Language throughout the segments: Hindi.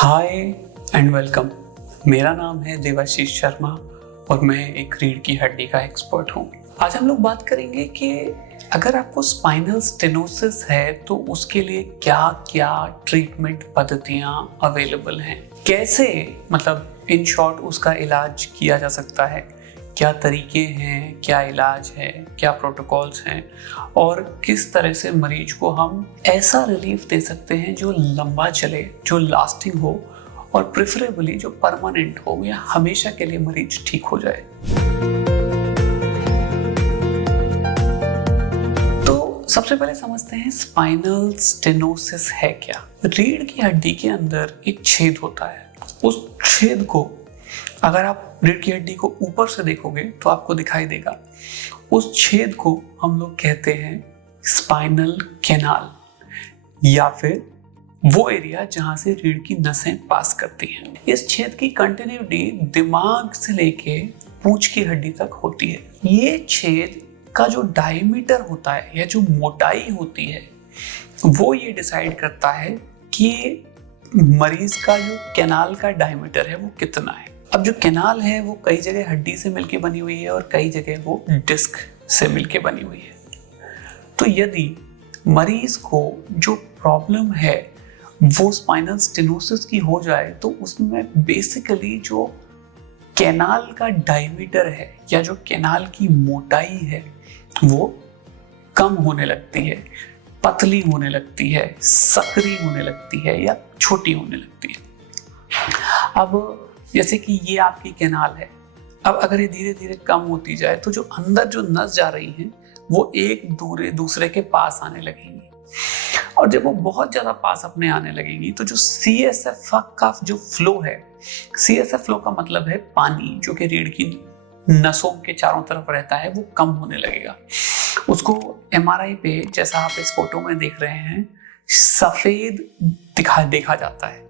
Hi and welcome. मेरा नाम है देवाशीष शर्मा और मैं एक रीढ़ की हड्डी का एक्सपर्ट हूँ। आज हम लोग बात करेंगे कि अगर आपको स्पाइनल स्टेनोसिस है तो उसके लिए क्या क्या ट्रीटमेंट पद्धतियाँ अवेलेबल हैं, कैसे इन शॉर्ट उसका इलाज किया जा सकता है, क्या तरीके हैं, क्या इलाज है, क्या प्रोटोकॉल्स हैं और किस तरह से मरीज को हम ऐसा रिलीफ दे सकते हैं जो लंबा चले, जो लास्टिंग हो और प्रेफरेबली जो परमानेंट हो या हमेशा के लिए मरीज ठीक हो जाए। तो सबसे पहले समझते हैं स्पाइनल स्टेनोसिस है क्या। रीढ़ की हड्डी के अंदर एक छेद होता है। उस छेद को अगर आप रीढ़ की हड्डी को ऊपर से देखोगे तो आपको दिखाई देगा। उस छेद को हम लोग कहते हैं स्पाइनल कैनाल या फिर वो एरिया जहां से रीढ़ की नसें पास करती हैं। इस छेद की कंटिन्यूटी दिमाग से लेके पूंछ की हड्डी तक होती है। ये छेद का जो डायमीटर होता है या जो मोटाई होती है वो ये डिसाइड करता है कि मरीज का जो कैनाल का डायमीटर है वो कितना है। अब जो कैनाल है वो कई जगह हड्डी से मिलके बनी हुई है और कई जगह वो डिस्क से मिलके बनी हुई है। तो यदि मरीज को जो प्रॉब्लम है वो स्पाइनल स्टेनोसिस की हो जाए तो उसमें बेसिकली जो कैनाल का डायमीटर है या जो कैनाल की मोटाई है वो कम होने लगती है, पतली होने लगती है, सकरी होने लगती है या छोटी होने लगती है। अब जैसे कि ये आपकी कैनाल है, अब अगर ये धीरे धीरे कम होती जाए तो जो अंदर जो नस जा रही है वो एक दूसरे के पास आने लगेंगी और जब वो बहुत ज्यादा पास अपने आने लगेंगी तो जो CSF का जो फ्लो है, CSF फ्लो का मतलब है पानी जो कि रीढ़ की नसों के चारों तरफ रहता है, वो कम होने लगेगा। उसको MRI पे जैसा आप इस फोटो में देख रहे हैं सफेद देखा जाता है।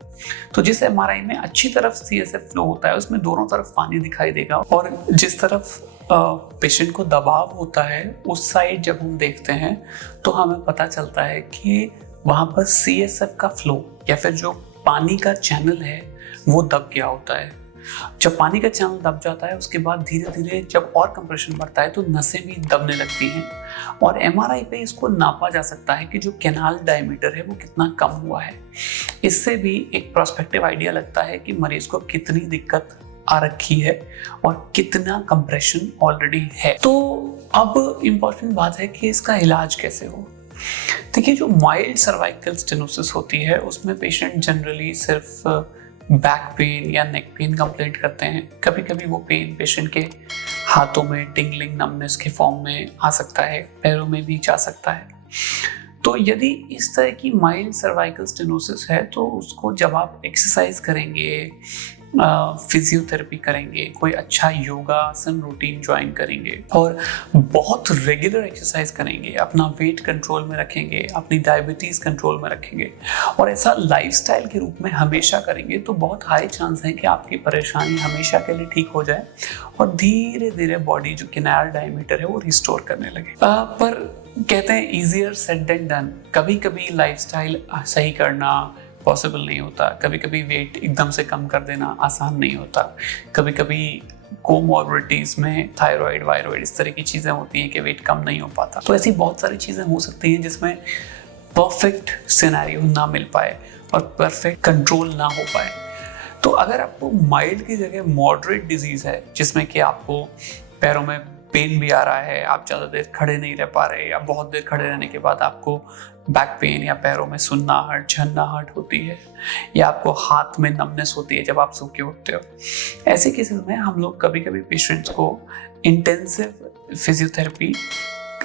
तो जिस MRI में अच्छी तरफ CSF फ्लो होता है उसमें दोनों तरफ पानी दिखाई देगा और जिस तरफ पेशेंट को दबाव होता है उस साइड जब हम देखते हैं तो हमें पता चलता है कि वहां पर CSF का फ्लो या फिर जो पानी का चैनल है वो दब गया होता है। जब पानी का चैनल दब जाता है उसके बाद धीरे धीरे जब और कंप्रेशन बढ़ता है तो नसें भी दबने लगती हैं और MRI पे इसको नापा जा सकता है कि जो कैनाल डायमीटर है वो कितना कम हुआ है। इससे भी एक प्रोस्पेक्टिव आइडिया लगता है कि मरीज को कितनी दिक्कत आ रखी है और कितना कंप्रेशन ऑलरेडी है। तो अब इम्पोर्टेंट बात है कि इसका इलाज कैसे हो। देखिए, जो माइल्ड सर्वाइकल स्टेनोसिस होती है उसमें पेशेंट जनरली सिर्फ बैक पेन या नेक पेन कंप्लेंट करते हैं। कभी कभी वो पेन पेशेंट के हाथों में टिंगलिंग नमनेस के फॉर्म में आ सकता है, पैरों में भी जा सकता है। तो यदि इस तरह की माइल्ड सर्वाइकल स्टेनोसिस है तो उसको जब आप एक्सरसाइज करेंगे, फिजियोथेरेपी करेंगे, कोई अच्छा योगासन रूटीन ज्वाइन करेंगे और बहुत रेगुलर एक्सरसाइज करेंगे, अपना वेट कंट्रोल में रखेंगे, अपनी डायबिटीज कंट्रोल में रखेंगे और ऐसा लाइफस्टाइल के रूप में हमेशा करेंगे तो बहुत हाई चांस है कि आपकी परेशानी हमेशा के लिए ठीक हो जाए और धीरे धीरे बॉडी जो कैनाल डायमीटर है वो रिस्टोर करने लगे। पर कहते हैं ईजियर सेड देन डन। कभी कभी लाइफस्टाइल सही करना पॉसिबल नहीं होता, कभी कभी वेट एकदम से कम कर देना आसान नहीं होता, कभी कभी कोमॉर्बिडिटीज में थायराइड वायराइड इस तरह की चीज़ें होती हैं कि वेट कम नहीं हो पाता। तो ऐसी बहुत सारी चीज़ें हो सकती हैं जिसमें परफेक्ट सिनेरियो ना मिल पाए और परफेक्ट कंट्रोल ना हो पाए। तो अगर आपको माइल्ड की जगह मॉडरेट डिजीज़ है जिसमें कि आपको पैरों में पेन भी आ रहा है, आप ज़्यादा देर खड़े नहीं रह पा रहे या बहुत देर खड़े रहने के बाद आपको बैक पेन या पैरों में सुन्नाहट झन्नाहट होती है या आपको हाथ में नमनेस होती है जब आप सो के उठते हो, ऐसे केसेस में हम लोग कभी कभी पेशेंट्स को इंटेंसिव फिजियोथेरेपी,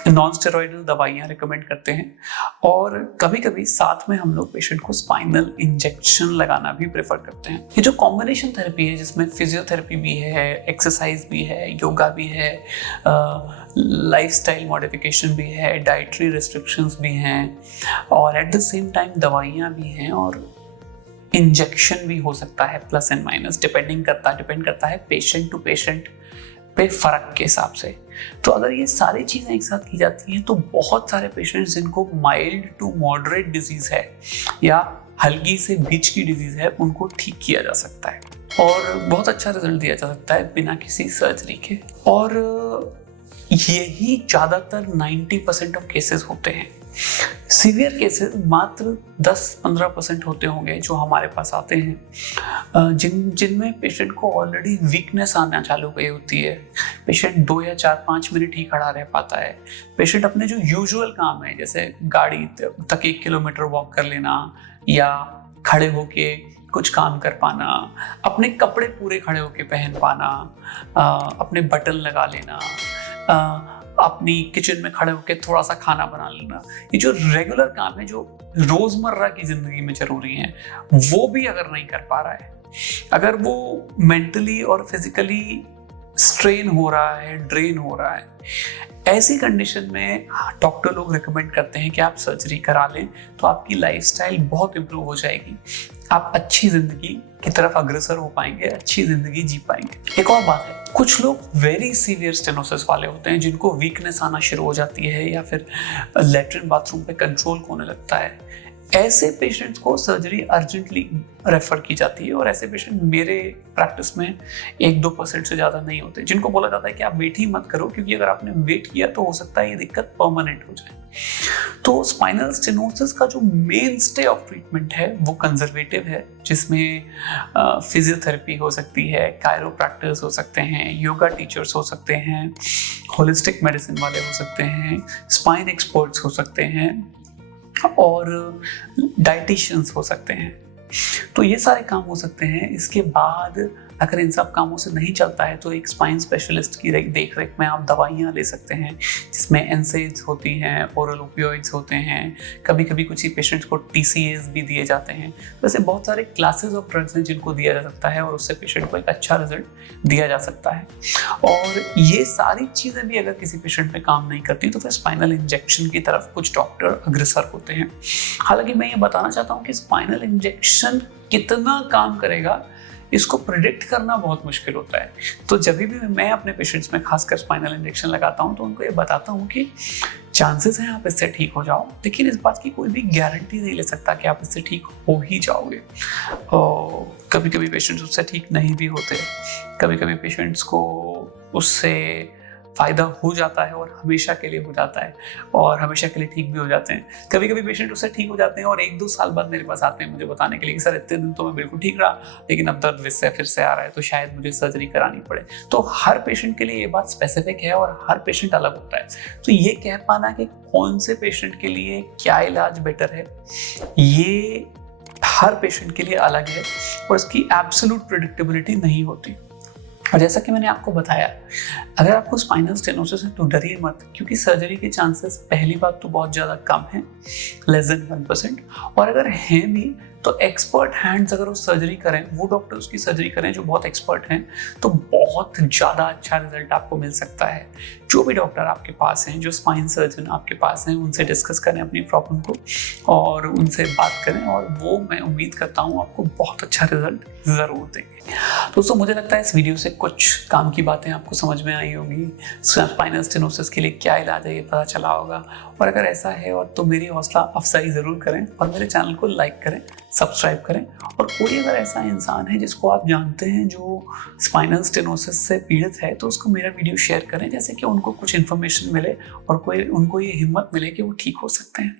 नॉन स्टेरॉइडल दवाइयाँ रिकमेंड करते हैं और कभी कभी साथ में हम लोग पेशेंट को स्पाइनल इंजेक्शन लगाना भी प्रेफर करते हैं। ये जो कॉम्बिनेशन थेरेपी है जिसमें फिजियोथेरेपी भी है, एक्सरसाइज भी है, योगा भी है, लाइफस्टाइल मॉडिफिकेशन भी है, डाइटरी रिस्ट्रिक्शंस भी हैं और एट द सेम टाइम दवाइयाँ भी हैं और इंजेक्शन भी हो सकता है, प्लस एंड माइनस डिपेंड करता है पेशेंट टू पेशेंट पे फर्क के हिसाब से। तो अगर ये सारी चीज़ें एक साथ की जाती हैं तो बहुत सारे पेशेंट्स जिनको माइल्ड टू मॉडरेट डिजीज है या हल्की से बीच की डिजीज है उनको ठीक किया जा सकता है और बहुत अच्छा रिजल्ट दिया जा सकता है बिना किसी सर्जरी के। और यही ज़्यादातर 90% ऑफ केसेस होते हैं। सीवियर केसेस मात्र 10-15% होते होंगे जो हमारे पास आते हैं, जिनमें पेशेंट को ऑलरेडी वीकनेस आना चालू हो गई होती है। पेशेंट 2 या 4-5 मिनट ही खड़ा रह पाता है। पेशेंट अपने जो यूजुअल काम है जैसे गाड़ी तक 1 किलोमीटर वॉक कर लेना या खड़े होके कुछ काम कर पाना, अपने कपड़े पूरे खड़े होके पहन पाना, अपने बटन लगा लेना, अपनी किचन में खड़े होकर थोड़ा सा खाना बना लेना, ये जो रेगुलर काम है जो रोजमर्रा की जिंदगी में जरूरी है, वो भी अगर नहीं कर पा रहा है, अगर वो मेंटली और फिजिकली स्ट्रेन हो रहा है, ड्रेन हो रहा है, ऐसी कंडीशन में डॉक्टर लोग रिकमेंड करते हैं कि आप सर्जरी करा लें तो आपकी लाइफस्टाइल बहुत इंप्रूव हो जाएगी। आप अच्छी जिंदगी की तरफ अग्रसर हो पाएंगे, अच्छी जिंदगी जी पाएंगे। एक और बात है, कुछ लोग वेरी सीवियर स्टेनोसिस वाले होते हैं जिनको वीकनेस आना शुरू हो जाती है या फिर लेटरिन बाथरूम पे कंट्रोल होने लगता है। ऐसे पेशेंट्स को सर्जरी अर्जेंटली रेफर की जाती है और ऐसे पेशेंट मेरे प्रैक्टिस में 1-2% से ज़्यादा नहीं होते, जिनको बोला जाता है कि आप वेट ही मत करो क्योंकि अगर आपने वेट किया तो हो सकता है ये दिक्कत परमानेंट हो जाए। तो स्पाइनल स्टेनोसिस का जो मेन स्टे ऑफ ट्रीटमेंट है वो कंजर्वेटिव है, जिसमें फिजियोथेरेपी हो सकती है, कायरोप्रैक्टर्स हो सकते हैं, योगा टीचर्स हो सकते हैं, होलिस्टिक मेडिसिन वाले हो सकते हैं, स्पाइन एक्सपर्ट्स हो सकते हैं और डाइटिशियंस हो सकते हैं। तो ये सारे काम हो सकते हैं। इसके बाद अगर इन सब कामों से नहीं चलता है तो एक स्पाइन स्पेशलिस्ट की देख रेख में आप दवाइयाँ ले सकते हैं, जिसमें एनसेड्स होती हैं, ओरल ओपियोइड्स होते हैं, कभी कभी कुछ ही पेशेंट्स को TCAs भी दिए जाते हैं। वैसे बहुत सारे क्लासेस ऑफ ड्रग्स हैं जिनको दिया जा सकता है और उससे पेशेंट को एक अच्छा रिजल्ट दिया जा सकता है। और ये सारी चीज़ें भी अगर किसी पेशेंट में काम नहीं करती तो फिर स्पाइनल इंजेक्शन की तरफ कुछ डॉक्टर अग्रसर होते हैं। हालांकि मैं ये बताना चाहता हूँ कि स्पाइनल इंजेक्शन कितना काम करेगा इसको प्रिडिक्ट करना बहुत मुश्किल होता है। तो जब भी मैं अपने पेशेंट्स में खासकर स्पाइनल इंजेक्शन लगाता हूं तो उनको ये बताता हूं कि चांसेस हैं आप इससे ठीक हो जाओ, लेकिन इस बात की कोई भी गारंटी नहीं ले सकता कि आप इससे ठीक हो ही जाओगे। कभी कभी पेशेंट्स उससे ठीक नहीं भी होते, कभी कभी पेशेंट्स को उससे फ़ायदा हो जाता है और हमेशा के लिए हो जाता है और हमेशा के लिए ठीक भी हो जाते हैं। कभी कभी पेशेंट उससे ठीक हो जाते हैं और 1-2 साल बाद मेरे पास आते हैं मुझे बताने के लिए कि सर इतने दिन तो मैं बिल्कुल ठीक रहा लेकिन अब दर्द फिर से आ रहा है तो शायद मुझे सर्जरी करानी पड़े। तो हर पेशेंट के लिए ये बात स्पेसिफिक है और हर पेशेंट अलग होता है। तो ये कह पाना कि कौन से पेशेंट के लिए क्या इलाज बेटर है, ये हर पेशेंट के लिए अलग है और इसकी एब्सोल्यूट प्रेडिक्टेबिलिटी नहीं होती। और जैसा कि मैंने आपको बताया, अगर आपको स्पाइनल स्टेनोसिस है तो डरिए मत, क्योंकि सर्जरी के चांसेस पहली बात तो बहुत ज़्यादा कम हैं, लेस देन 1%, और अगर हैं भी तो एक्सपर्ट हैंड्स अगर वो सर्जरी करें, वो डॉक्टर उसकी सर्जरी करें जो बहुत एक्सपर्ट हैं, तो बहुत ज़्यादा अच्छा रिजल्ट आपको मिल सकता है। जो भी डॉक्टर आपके पास हैं, जो स्पाइन सर्जन आपके पास हैं, उनसे डिस्कस करें अपनी प्रॉब्लम को और उनसे बात करें और वो मैं उम्मीद करता हूँ आपको बहुत अच्छा रिजल्ट ज़रूर देंगे। दोस्तों मुझे लगता है इस वीडियो से कुछ काम की बातें आपको समझ में आई होंगी। स्पाइनल स्टेनोसिस के लिए क्या इलाज है ये पता चला होगा, और अगर ऐसा है और तो मेरी हौसला अफजाई ज़रूर करें और मेरे चैनल को लाइक करें, सब्सक्राइब करें। और कोई अगर ऐसा इंसान है जिसको आप जानते हैं जो स्पाइनल स्टेनोसिस से पीड़ित है तो उसको मेरा वीडियो शेयर करें, जैसे कि उनको कुछ इन्फॉर्मेशन मिले और उनको ये हिम्मत मिले कि वो ठीक हो सकते हैं।